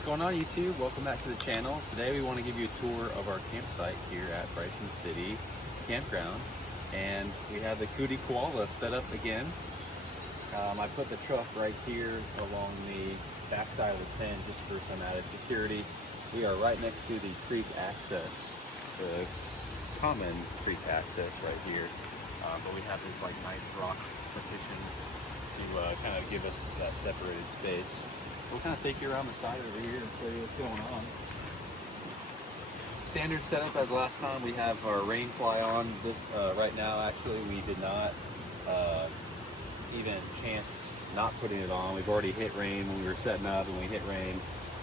What's going on, YouTube? Welcome back to the channel. Today we want to give you a tour of our campsite here at Bryson City Campground, and we have the Coody Koala set up again. I put the truck right here along the back side of the tent just for some added security. We are right next to the creek access, the common creek access right here, but we have this like nice rock partition to kind of give us that separated space. We'll kind of take you around the side over here and show you what's going on. Standard setup as last time. We have our Rainfly on. This right now, actually, we did not even chance not putting it on. We've already hit rain when we were setting up, and we hit rain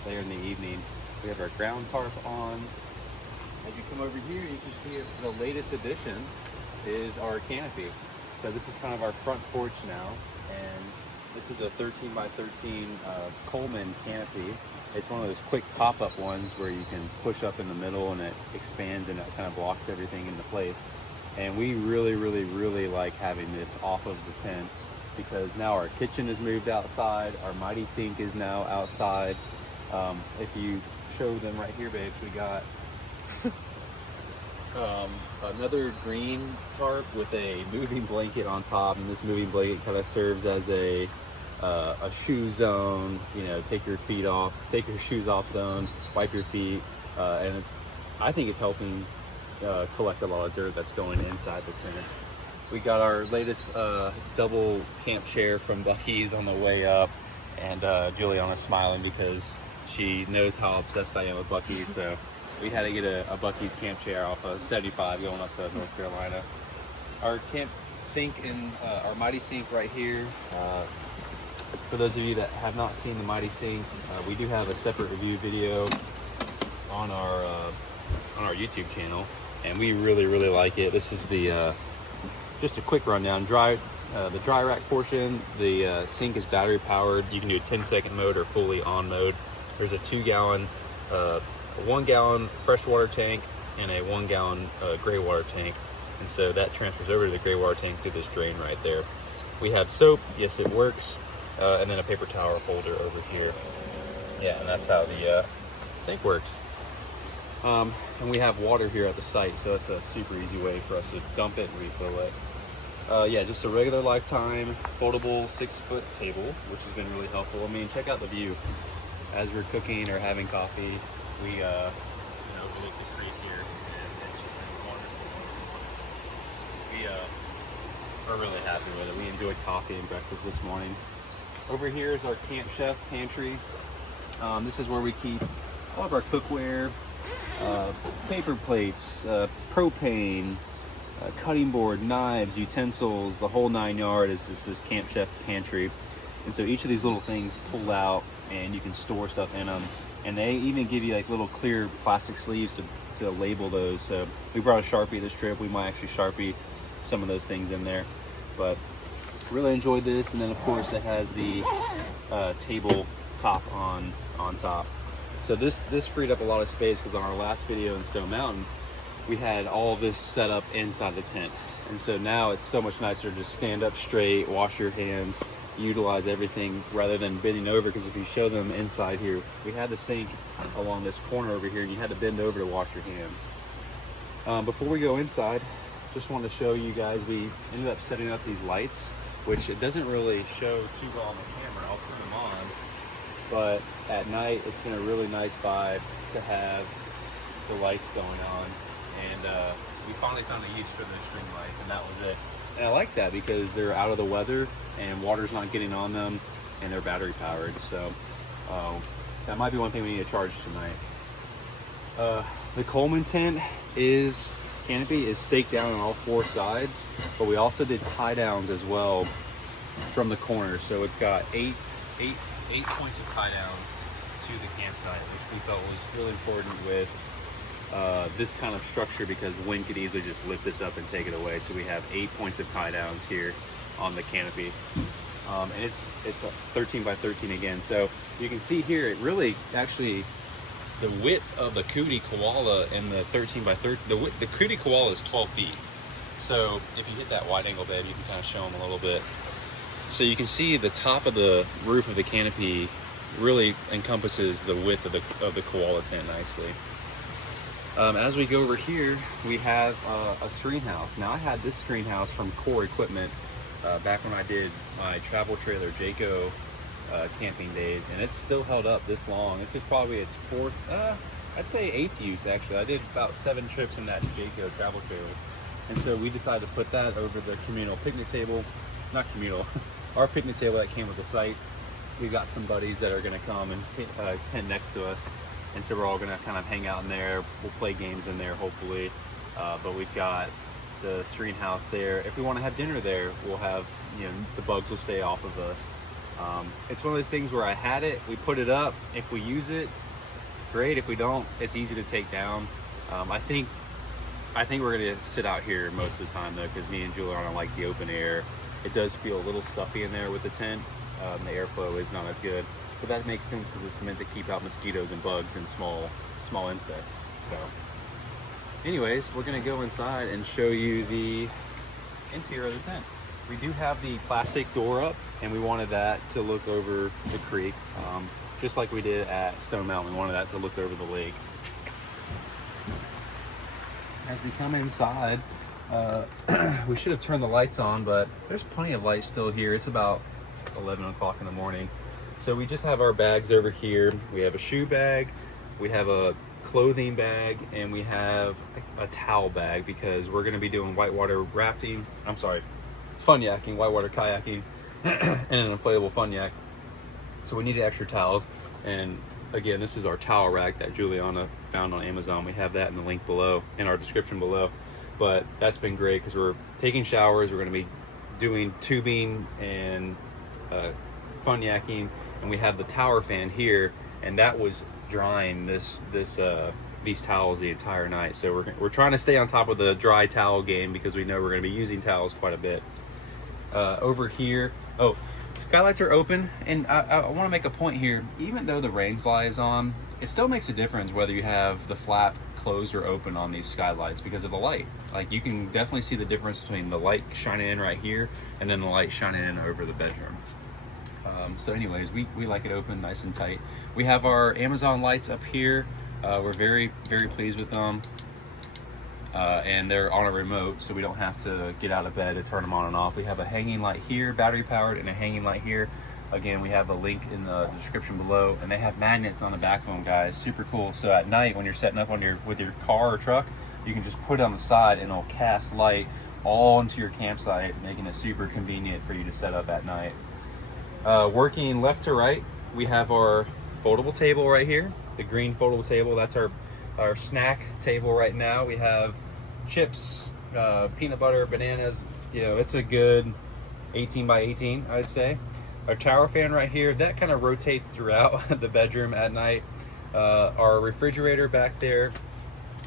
later in the evening. We have our ground tarp on. As you come over here, you can see the latest addition is our canopy. So this is kind of our front porch now, and this is a 13 by 13 Coleman canopy. It's one of those quick pop-up ones where you can push up in the middle and it expands and it kind of blocks everything into place. And we really like having this off of the tent because now our kitchen is moved outside, our mighty sink is now outside. If you show them right here, babes, we got another green tarp with a moving blanket on top, and this moving blanket kind of serves as a shoe zone. You know, take your shoes off zone, wipe your feet, and I think it's helping collect a lot of dirt that's going inside the tent. We got our latest double camp chair from Buc-ee's on the way up, and Juliana's smiling because she knows how obsessed I am with Buc-ee's, so we had to get a Buc-ee's camp chair off of 75 going up to North Carolina. Our camp sink and our mighty sink right here. For those of you that have not seen the mighty sink, we do have a separate review video on our YouTube channel, and we really like it. This is the just a quick rundown. The dry rack portion. The sink is battery powered. You can do a 10-second mode or fully on mode. There's a 2-gallon, a 1-gallon freshwater tank and a 1-gallon gray water tank, and so that transfers over to the gray water tank through this drain right there. We have soap, yes it works, and then a paper towel holder over here. Yeah, and that's how the sink works. And we have water here at the site, so it's a super easy way for us to dump it and refill it. Yeah, just a regular Lifetime foldable 6-foot table, which has been really helpful. I mean, check out the view. As we're cooking or having coffee, we overlook the creek here, and it's just been wonderful. We are really happy with it. We enjoyed coffee and breakfast this morning. Over here is our Camp Chef pantry. This is where we keep all of our cookware, paper plates, propane, cutting board, knives, utensils, the whole 9 yards is just this Camp Chef pantry. And so each of these little things pull out and you can store stuff in them. And they even give you like little clear plastic sleeves to label those. So we brought a Sharpie this trip. We might actually Sharpie some of those things in there. But really enjoyed this. And then of course it has the table top on top. So this freed up a lot of space because on our last video in Stone Mountain, we had all of this set up inside the tent. And so now it's so much nicer to just stand up straight, wash your hands, utilize everything rather than bending over, because if you show them inside here, we had the sink along this corner over here and you had to bend over to wash your hands. Before we go inside, just wanted to show you guys, we ended up setting up these lights, which it doesn't really show too well on the camera. I'll turn them on, but at night it's been a really nice vibe to have the lights going on, and we finally found a use for the string lights, and that was it. And I like that because they're out of the weather and water's not getting on them, and they're battery powered. So that might be one thing we need to charge tonight. The Coleman tent canopy is staked down on all 4 sides, but we also did tie downs as well from the corners. So it's got eight points of tie downs to the campsite, which we felt was really important with this kind of structure, because the wind could easily just lift this up and take it away. So we have 8 points of tie downs here on the canopy, and it's a 13 by 13 again. So you can see here, it really actually, the width of the Coody Koala and the 13 by 13, the Coody Koala is 12 feet. So if you hit that wide angle, babe, you can kind of show them a little bit. So you can see the top of the roof of the canopy really encompasses the width of the koala tent nicely. As we go over here, we have a screenhouse. Now I had this screenhouse from Core Equipment back when I did my travel trailer Jayco camping days, and it's still held up this long. This is probably its fourth, I'd say 8th use actually. I did about 7 trips in that Jayco travel trailer. And so we decided to put that over the communal picnic table, not communal, our picnic table that came with the site. We've got some buddies that are gonna come and tent next to us. And so we're all gonna kind of hang out in there. We'll play games in there hopefully. But we've got the screen house there. If we wanna have dinner there, we'll have, the bugs will stay off of us. It's one of those things where I had it, we put it up. If we use it, great. If we don't, it's easy to take down. I think we're gonna sit out here most of the time though, because me and Juliana like the open air. It does feel a little stuffy in there with the tent. The airflow is not as good, but that makes sense because it's meant to keep out mosquitoes and bugs and small insects. So anyways, we're gonna go inside and show you the interior of the tent. We do have the plastic door up, and we wanted that to look over the creek, just like we did at Stone Mountain. We wanted that to look over the lake. As we come inside, we should have turned the lights on, but there's plenty of light still here. It's about 11 o'clock in the morning. So we just have our bags over here. We have a shoe bag, we have a clothing bag, and we have a towel bag because we're gonna be doing whitewater rafting. Fun yakking, whitewater kayaking, and an inflatable fun yak. So we needed extra towels. And again, this is our towel rack that Juliana found on Amazon. We have that in the link below, in our description below. But that's been great because we're taking showers. We're going to be doing tubing and fun yakking, and we have the tower fan here, and that was drying these towels the entire night. So we're trying to stay on top of the dry towel game because we know we're going to be using towels quite a bit. Over here, skylights are open, and I want to make a point here. Even though the Rainfly is on, it still makes a difference whether you have the flap closed or open on these skylights because of the light. Like, you can definitely see the difference between the light shining in right here and then the light shining in over the bedroom. So anyways, we like it open, nice and tight. We have our Amazon lights up here. We're very, very pleased with them. And they're on a remote, so we don't have to get out of bed to turn them on and off. We have a hanging light here, battery powered, and a hanging light here. Again, we have a link in the description below, and they have magnets on the back of them, guys. Super cool. So at night, when you're setting up with your car or truck, you can just put it on the side and it'll cast light all into your campsite, making it super convenient for you to set up at night. Working left to right, we have our foldable table right here, the green foldable table. That's our snack table right now. We have chips, peanut butter, bananas. It's a good 18 by 18, I'd say. Our tower fan right here, that kind of rotates throughout the bedroom at night. Our refrigerator back there,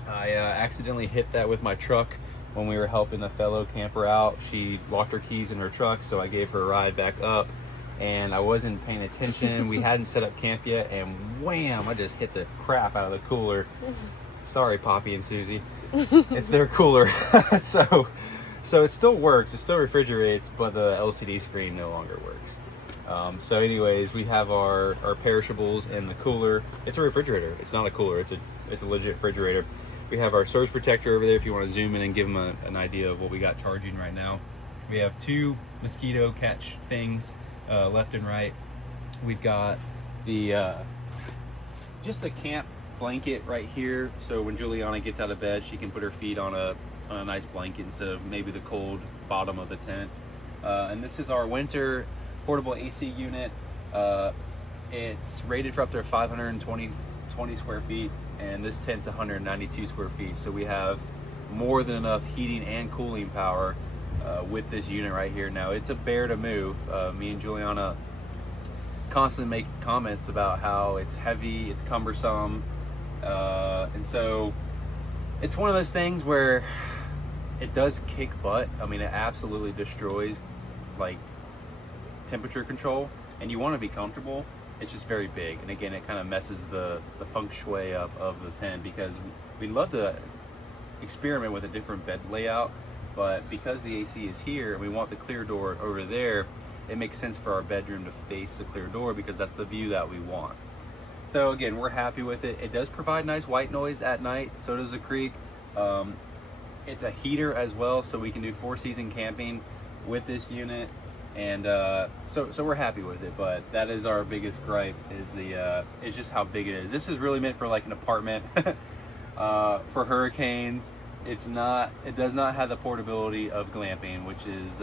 I accidentally hit that with my truck when we were helping a fellow camper out. She locked her keys in her truck, so I gave her a ride back up, and I wasn't paying attention. We hadn't set up camp yet, and wham, I just hit the crap out of the cooler. Sorry, Poppy and Susie. It's their cooler. So it still works, it still refrigerates, but the LCD screen no longer works. So anyways, we have our perishables in the cooler. It's a refrigerator, it's not a cooler, it's a legit refrigerator. We have our surge protector over there if you want to zoom in and give them an idea of what we got charging right now. We have 2 mosquito catch things left and right. We've got the just a camp blanket right here, so when Juliana gets out of bed, she can put her feet on a nice blanket instead of maybe the cold bottom of the tent. And this is our winter portable AC unit. It's rated for up to 520 square feet, and this tent's 192 square feet. So we have more than enough heating and cooling power with this unit right here. Now, it's a bear to move. Me and Juliana constantly make comments about how it's heavy, it's cumbersome, and so it's one of those things where it does kick butt. I mean, it absolutely destroys like temperature control, and you want to be comfortable. It's just very big, and again, it kind of messes the feng shui of the tent, because we love to experiment with a different bed layout, but because the AC is here and we want the clear door over there, it makes sense for our bedroom to face the clear door because that's the view that we want. So again, we're happy with it. It does provide nice white noise at night, so does the creek. It's a heater as well, so we can do 4-season camping with this unit. And so we're happy with it, but that is our biggest gripe, is just how big it is. This is really meant for like an apartment. For hurricanes. It does not have the portability of glamping, which is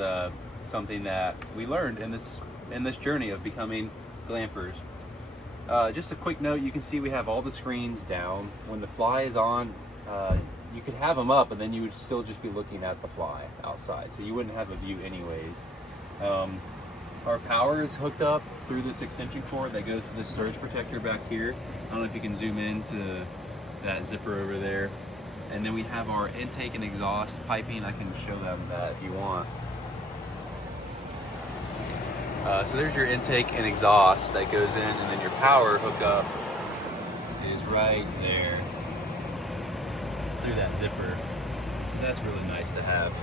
something that we learned in this journey of becoming glampers. Just a quick note, you can see we have all the screens down. When the fly is on, you could have them up, and then you would still just be looking at the fly outside, so you wouldn't have a view anyways. Our power is hooked up through this extension cord that goes to this surge protector back here. I don't know if you can zoom in to that zipper over there. And then we have our intake and exhaust piping. I can show them that if you want. So there's your intake and exhaust that goes in, and then your power hookup is right there through that zipper. So that's really nice to have.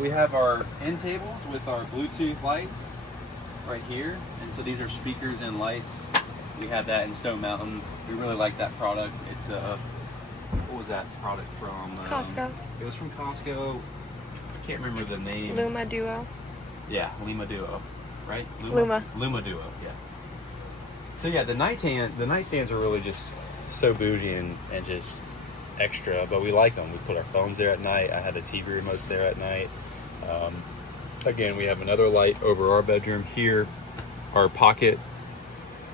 We have our end tables with our Bluetooth lights right here. And so these are speakers and lights. We have that in Stone Mountain. We really like that product. It's what was that product from? Costco. It was from Costco. I can't remember the name. Luma Duo. Yeah, Luma Duo, right? Luma Duo, yeah. So yeah, the nightstands are really just so bougie and just extra, but we like them. We put our phones there at night. I had the TV remotes there at night. Again, we have another light over our bedroom here. Our pocket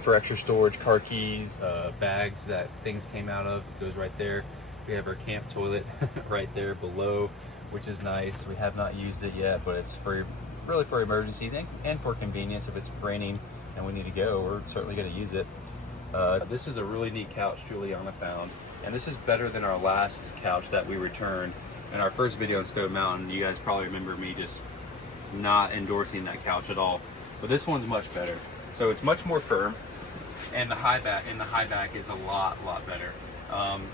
for extra storage, car keys, bags that things came out of, goes right there. We have our camp toilet right there below, which is nice. We have not used it yet, but it's really for emergencies and for convenience. If it's raining and we need to go, we're certainly going to use it. This is a really neat couch Juliana found, and this is better than our last couch that we returned. In our first video in Stone Mountain, you guys probably remember me just not endorsing that couch at all, but this one's much better. So it's much more firm, and the high back is a lot better.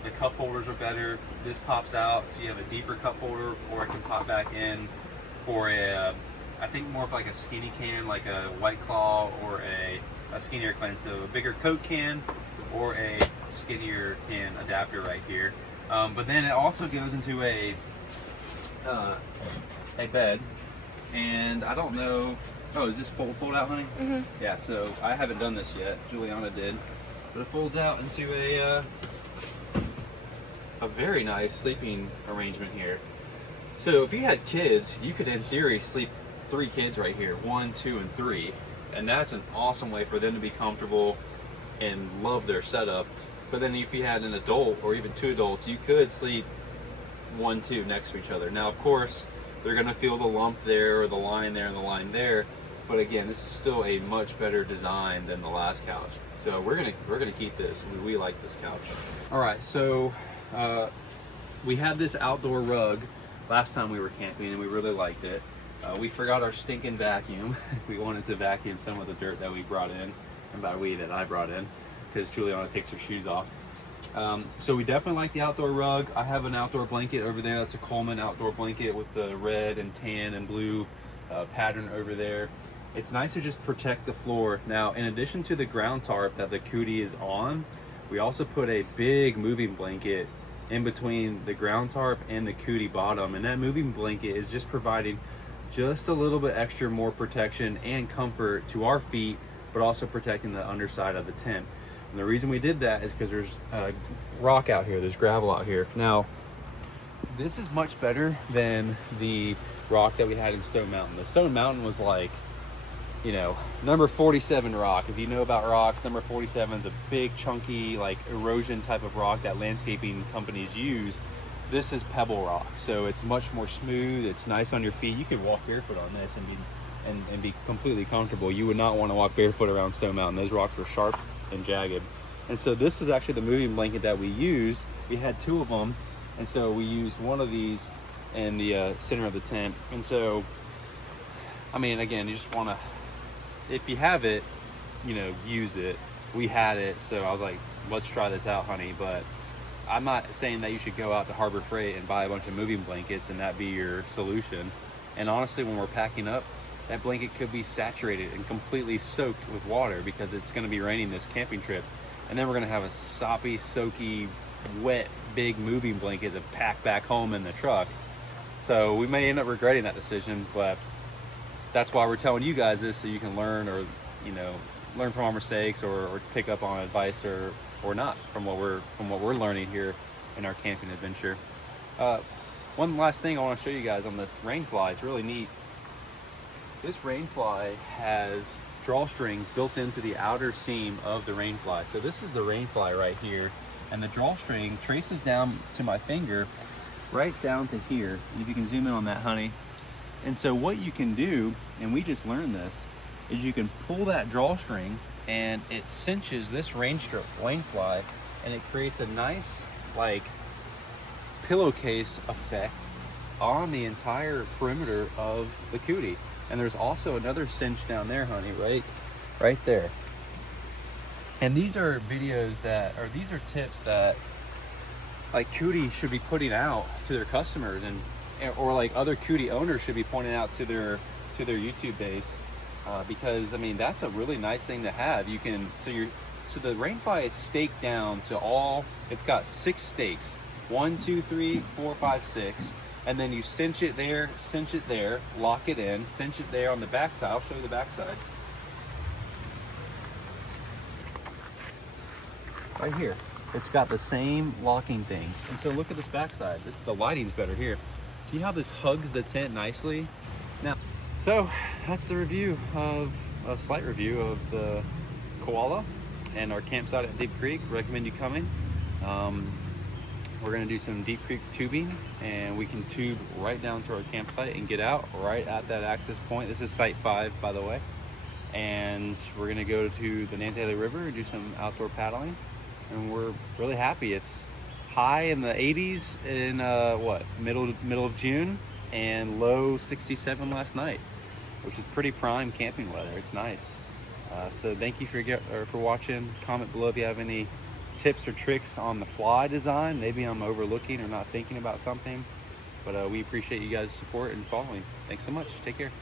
The cup holders are better. This pops out, so you have a deeper cup holder, or it can pop back in for I think more of like a skinny can, like a White Claw, or a skinnier can. So a bigger Coke can or a skinnier can adapter right here. But then it also goes into a bed, and I don't know. Oh, is this fold out, honey? Mm-hmm. Yeah. So I haven't done this yet. Juliana did, but it folds out into a very nice sleeping arrangement here. So if you had kids, you could in theory sleep 3 kids right here, 1, 2, and 3, and that's an awesome way for them to be comfortable and love their setup. But then if you had an adult or even 2 adults, you could sleep 1, 2 next to each other. Now, of course, they're going to feel the lump there, or the line there, and the line there. But again, this is still a much better design than the last couch. So we're gonna keep this. We like this couch. All right, so we had this outdoor rug last time we were camping, and we really liked it. We forgot our stinking vacuum. We wanted to vacuum some of the dirt that we brought in, and by we that I brought in, because Juliana takes her shoes off. So we definitely like the outdoor rug. I have an outdoor blanket over there. That's a Coleman outdoor blanket with the red and tan and blue pattern over there. It's nice to just protect the floor. Now, in addition to the ground tarp that the Coody is on, we also put a big moving blanket in between the ground tarp and the Coody bottom, and that moving blanket is just providing just a little bit extra more protection and comfort to our feet, but also protecting the underside of the tent. And the reason we did that is because there's rock out here, there's gravel out here. Now, this is much better than the rock that we had in Stone Mountain. The Stone Mountain was like, you know, number 47 rock. If you know about rocks, number 47 is a big, chunky, like erosion type of rock that landscaping companies use. This is pebble rock, so it's much more smooth. It's nice on your feet. You could walk barefoot on this and be completely comfortable. You would not want to walk barefoot around Stone Mountain. Those rocks were sharp and jagged. And so this is actually the moving blanket that we used. We had 2 of them, and so we used one of these in the center of the tent. And so, I mean, again, you just want to, if you have it, you know, use it. We had it, so I was like, let's try this out, honey. But I'm not saying that you should go out to Harbor Freight and buy a bunch of moving blankets and that be your solution. And honestly, when we're packing up, that blanket could be saturated and completely soaked with water because it's going to be raining this camping trip. And then we're going to have a soppy, soaky, wet, big moving blanket to pack back home in the truck. So we may end up regretting that decision, but that's why we're telling you guys this, so you can learn, or learn from our mistakes, or pick up on advice, or not from what we're learning here in our camping adventure. One last thing I want to show you guys on this Rainfly. It's really neat. This Rainfly has drawstrings built into the outer seam of the Rainfly. So this is the Rainfly right here, and the drawstring traces down to my finger, right down to here. And if you can zoom in on that, honey. And so what you can do, and we just learned this, is you can pull that drawstring and it cinches this Rainfly, and it creates a nice like pillowcase effect on the entire perimeter of the Coody. And there's also another cinch down there, honey, right there. And these are videos or these are tips that like Coody should be putting out to their customers, or like other Coody owners should be pointing out to their YouTube base, because I mean that's a really nice thing to have. You can so the Rainfly is staked down to all. It's got 6 stakes, 1, 2, 3, 4, 5, 6, and then you cinch it there, lock it in, cinch it there on the back side. I'll show you the back side. Right here. It's got the same locking things. And so look at this backside. The lighting's better here. See how this hugs the tent nicely? Now, so that's the review a slight review of the Koala and our campsite at Deep Creek. Recommend you coming. We're gonna do some Deep Creek tubing, and we can tube right down to our campsite and get out right at that access point. This is site 5, by the way. And we're gonna go to the Nantahala River and do some outdoor paddling. And we're really happy. It's high in the 80s in middle of June, and low 67 last night, which is pretty prime camping weather. It's nice. So thank you for watching. Comment below if you have any tips or tricks on the fly design. Maybe I'm overlooking or not thinking about something, but we appreciate you guys' support and following. Thanks so much. Take care.